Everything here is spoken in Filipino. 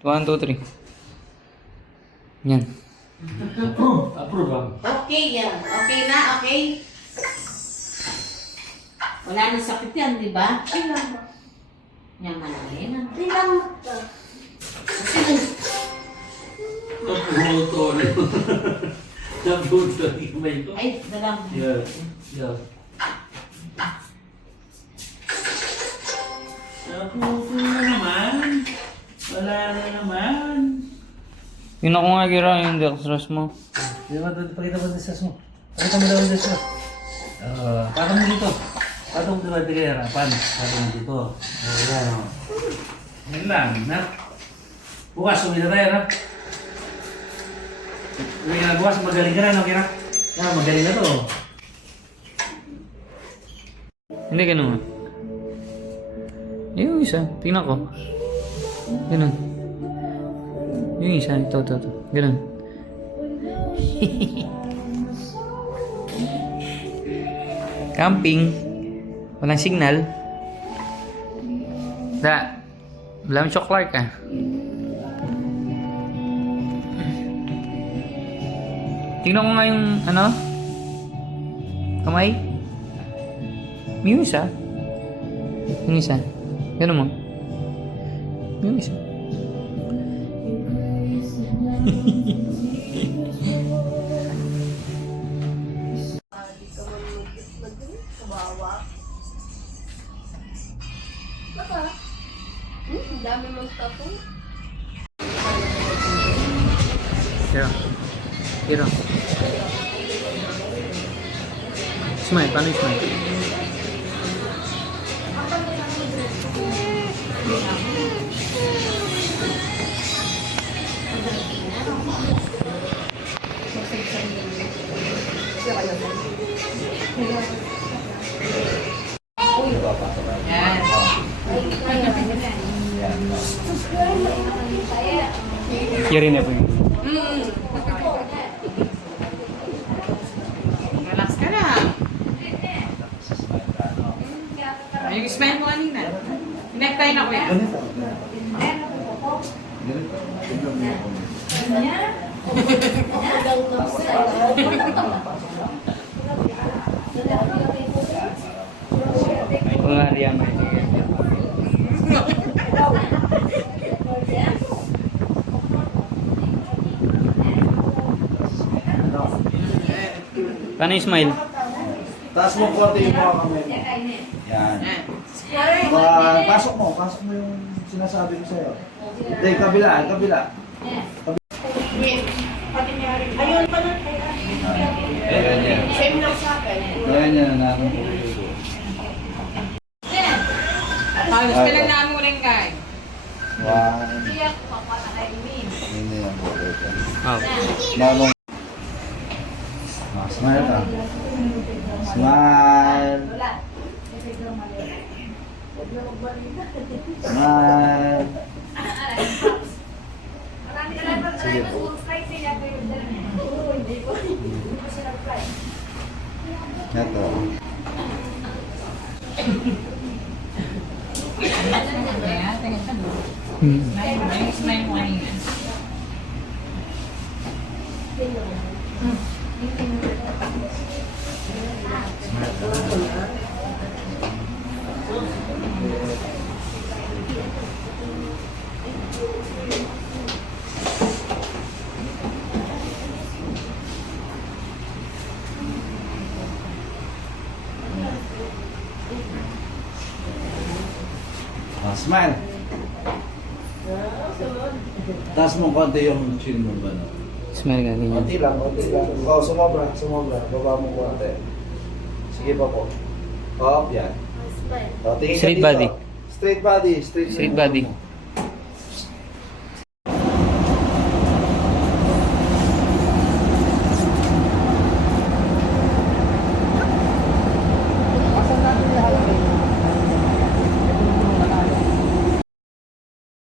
1, 2, 3. Yan. Approve. Approve ah. Okay yan. Okay na, okay? Wala nang sakit yan, di ba? Yan malaki na. Nabuto rin. Nabuto rin kamay ko. Ay, dalang. Yeah. Yeah. Nabuto na naman. Wala na naman. Yun ako nga gira yung dextrose mo. Pakita mo din sa mo. Pakita mo daw din sa patong mo dito. Patong mo dito kay harapan. Patong mo dito. Ayan o. Yan lang, na. Bukas, umila tayo, na. Bukas, magaling ka na, no, Kira? Magaling na to. Hindi, ganun. Yung isa, tingnan ko. Ganun. Yung isa, ito. Ganun. Camping. Walang signal. Wala mo Clark ah. Tingnan ko nga yung ano? Kamay. Yung isa. Yung isa. Ganun mo. Yung isa. Ang dami mong tattoo. Kira. Smile. Paano yung smile? Kira na po yun. Relax ka na. Yung smile mo kanina. Necktie na ko yan. Kung nga riyan mo yun. Paano yung smile? Taas mo konti yung mga kamay mo. Yan. Pasok mo yung sinasabi ko sa'yo. Hindi, kabila. Ayun pa na. Ganyan. Same lang sa akin. Ganyan na natin. Halos ka lang namin mo rin guys. One. Siya, papatakainin. Hindi yan po. Oh. Mamong. Smile ka. Smile. Smile. Sige po. Ito. Smile mo kanina. Smile. Taas mo konti yung chin mo ba? Smile ka ganyan. Konti lang. Oh, sumobra. Baba mo konti. Sige pa po. Up, yan. Oh, tingin ka Straight dito. body. Straight body. Straight body.